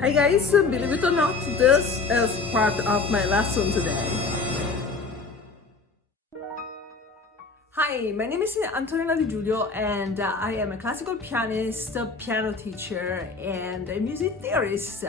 Hi guys, believe it or not, this is part of my lesson today. Hi, my name is Antonella Di Giulio and I am a classical pianist, a piano teacher and a music theorist.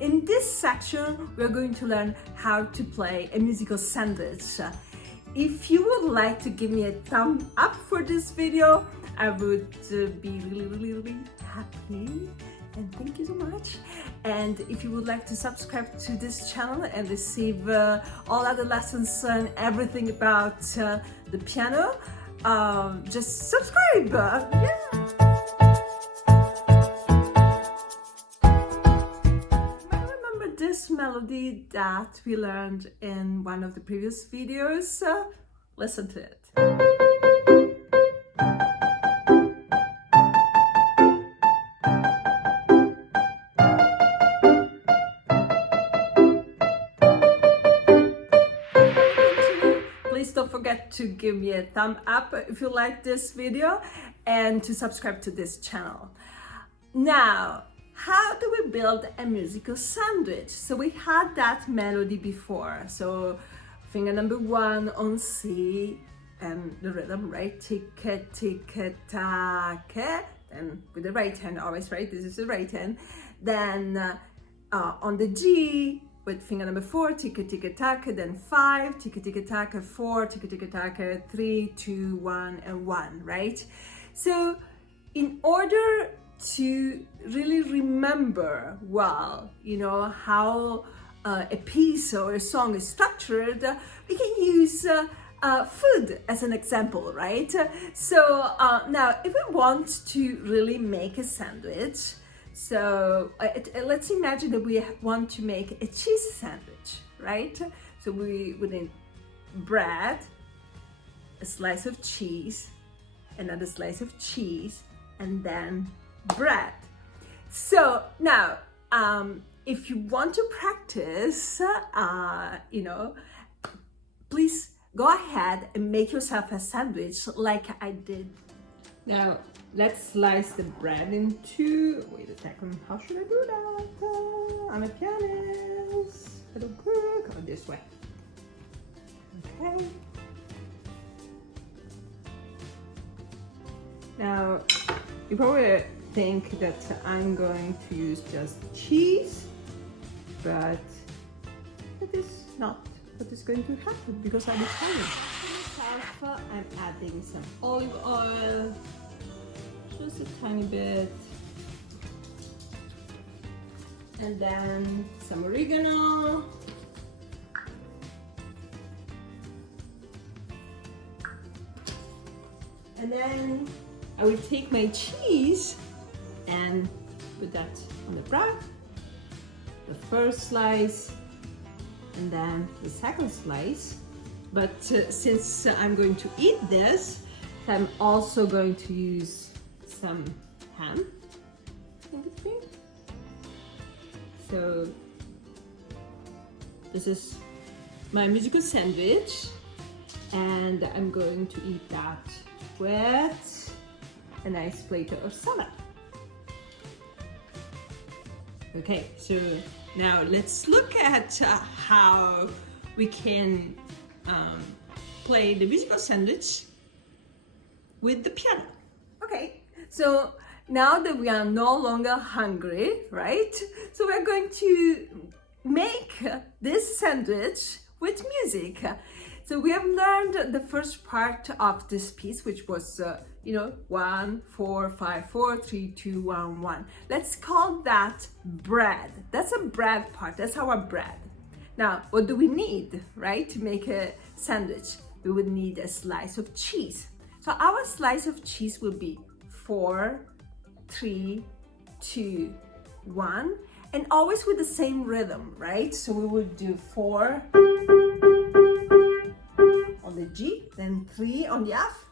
In this section, we're going to learn how to play a musical sandwich. If you would like to give me a thumb up for this video, I would be really happy. And thank you so much. And if you would like to subscribe to this channel and receive all other lessons and everything about the piano, just subscribe. Yeah. I remember this melody that we learned in one of the previous videos. Listen to it. Please don't forget to give me a thumb up if you like this video and to subscribe to this channel. Now, how do we build a musical sandwich? So we had that melody before. So finger number 1 on C and the rhythm, right? Tick, tick, tack. And with the right hand, always, right? This is the right hand. Then on the G, with finger number 4, ticka ticka tack, then 5, ticka ticka tack, 4, ticka ticka tack, 3, 2, 1, and 1, right? So in order to really remember well, you know, how a piece or a song is structured, we can use food as an example, right? So now if we want to really make a sandwich, so let's imagine that we want to make a cheese sandwich, right? So we would need bread, a slice of cheese, another slice of cheese, and then bread. So now, if you want to practice, you know, please go ahead and make yourself a sandwich like I did. Now, let's slice the bread in two. Wait a second, how should I do that? I'm a pianist. I don't cook. Oh, this way. Okay. Now, you probably think that I'm going to use just cheese, but that is not what is going to happen because I'm Italian. I'm adding some olive oil, just a tiny bit, and then some oregano, and then I will take my cheese and put that on the bread, the first slice and then the second slice. But since I'm going to eat this, I'm also going to use some ham in between. So this is my musical sandwich and I'm going to eat that with a nice plate of salad. Okay, so now let's look at how we can play the musical sandwich with the piano. Okay, so now that we are no longer hungry, right? So we're going to make this sandwich with music. So we have learned the first part of this piece, which was, you know, 1, 4, 5, 4, 3, 2, 1, 1. Let's call that bread. That's a bread part. That's our bread. Now, what do we need, right, to make a sandwich? We would need a slice of cheese. So our slice of cheese will be 4, 3, 2, 1, and always with the same rhythm, right? So we would do 4 on the G, then 3 on the F,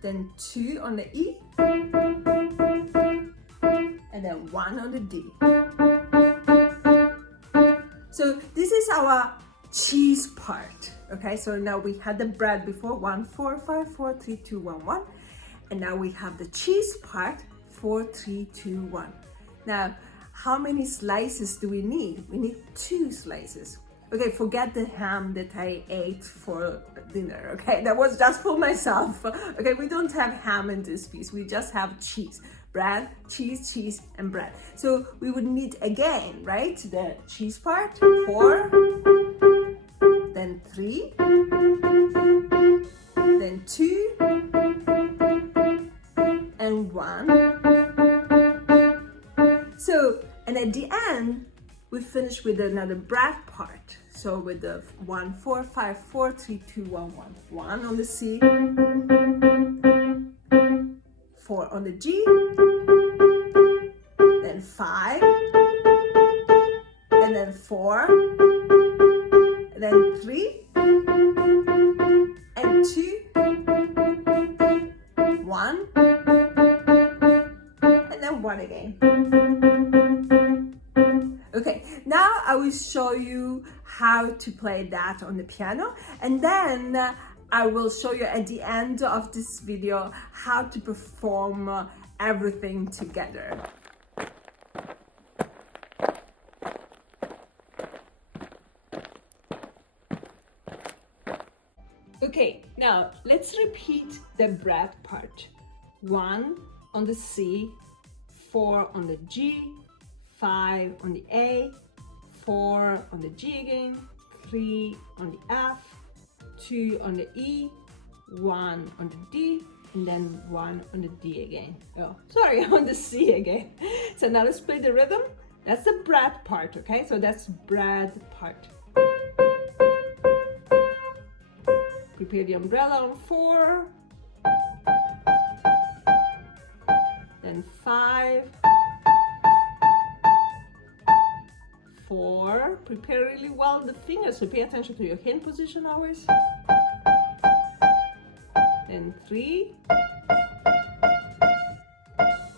then 2 on the E, and then 1 on the D. So this is our cheese part, okay? So now we had the bread before, 1, 4, 5, 4, 3, 2, 1, 1. And now we have the cheese part, 4, 3, 2, 1. Now, how many slices do we need? We need 2 slices. Okay, forget the ham that I ate for dinner, okay? That was just for myself. Okay, we don't have ham in this piece. We just have cheese. Bread, cheese, and bread. So we would need again, right? The cheese part, 4, then 3, then 2, and 1. So, and at the end, we finish with another bread part. So with the 1, 4, 5, 4, 3, 2, 1, 1. 1 on the C, 4 on the G, then 5, and then 4, and then 3, and 2, 1, and then 1 again. Okay, now I will show you how to play that on the piano, and then I will show you at the end of this video how to perform everything together. Okay, now let's repeat the bread part. 1 on the C, 4 on the G, 5 on the A, 4 on the G again, 3 on the F, 2 on the E, 1 on the D, and then 1 on the D again. Oh, sorry, on the C again. So now let's play the rhythm. That's the bread part, okay? So that's bread part. Prepare the umbrella on 4, then 5, 4, prepare really well the fingers, so pay attention to your hand position always. Then 3,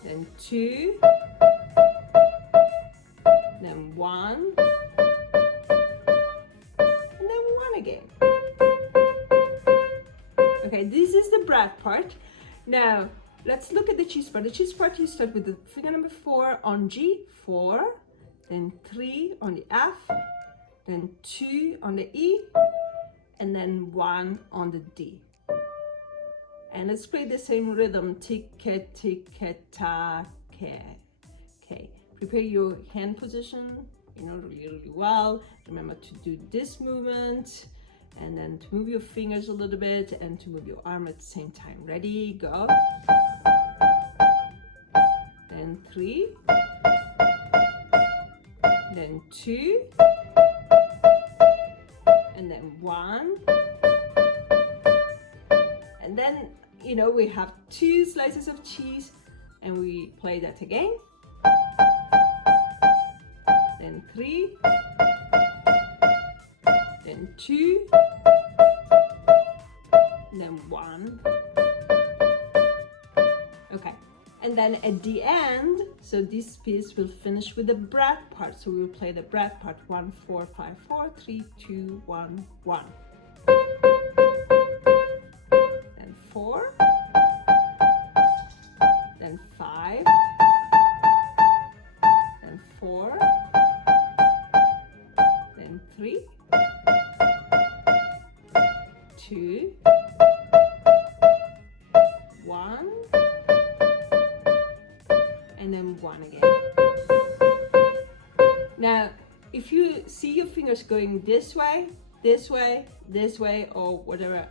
then 2, then 1, and then 1 again. Okay, this is the bread part. Now, let's look at the cheese part. The cheese part, you start with the finger number 4 on G, 4, then 3 on the F, then 2 on the E, and then 1 on the D. And let's play the same rhythm, tick-a-tick-a-tack. Okay, prepare your hand position, really well. Remember to do this movement, and then to move your fingers a little bit and to move your arm at the same time. Ready, go. Then 3, then 2, and then 1. And then, we have 2 slices of cheese, and we play that again. Then 3, then 2, and then 1. Okay, and then at the end, so this piece will finish with the bread part. So we will play the bread part. 1, 4, 5, 4, 3, 2, 1, 1. Then 4, then 5, then 4, then 3, 2, 1, and then 1 again. Now, if you see your fingers going this way, this way, this way, or whatever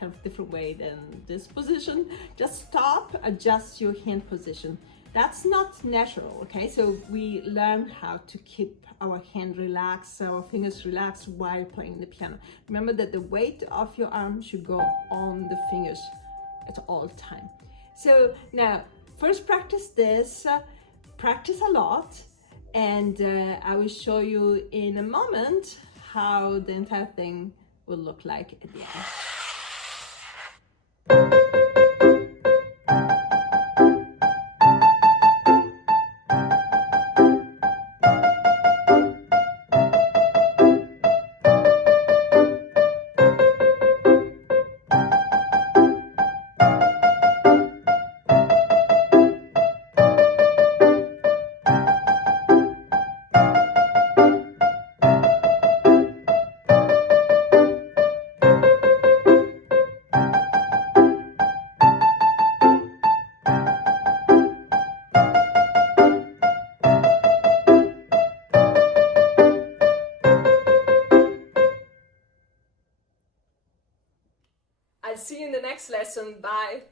kind of different way than this position, just stop, adjust your hand position. That's not natural, okay? So we learn how to keep our hand relaxed, our fingers relaxed while playing the piano. Remember that the weight of your arm should go on the fingers at all time. So now, first practice this, practice a lot, and I will show you in a moment how the entire thing will look like at the end. I'll see you in the next lesson. Bye.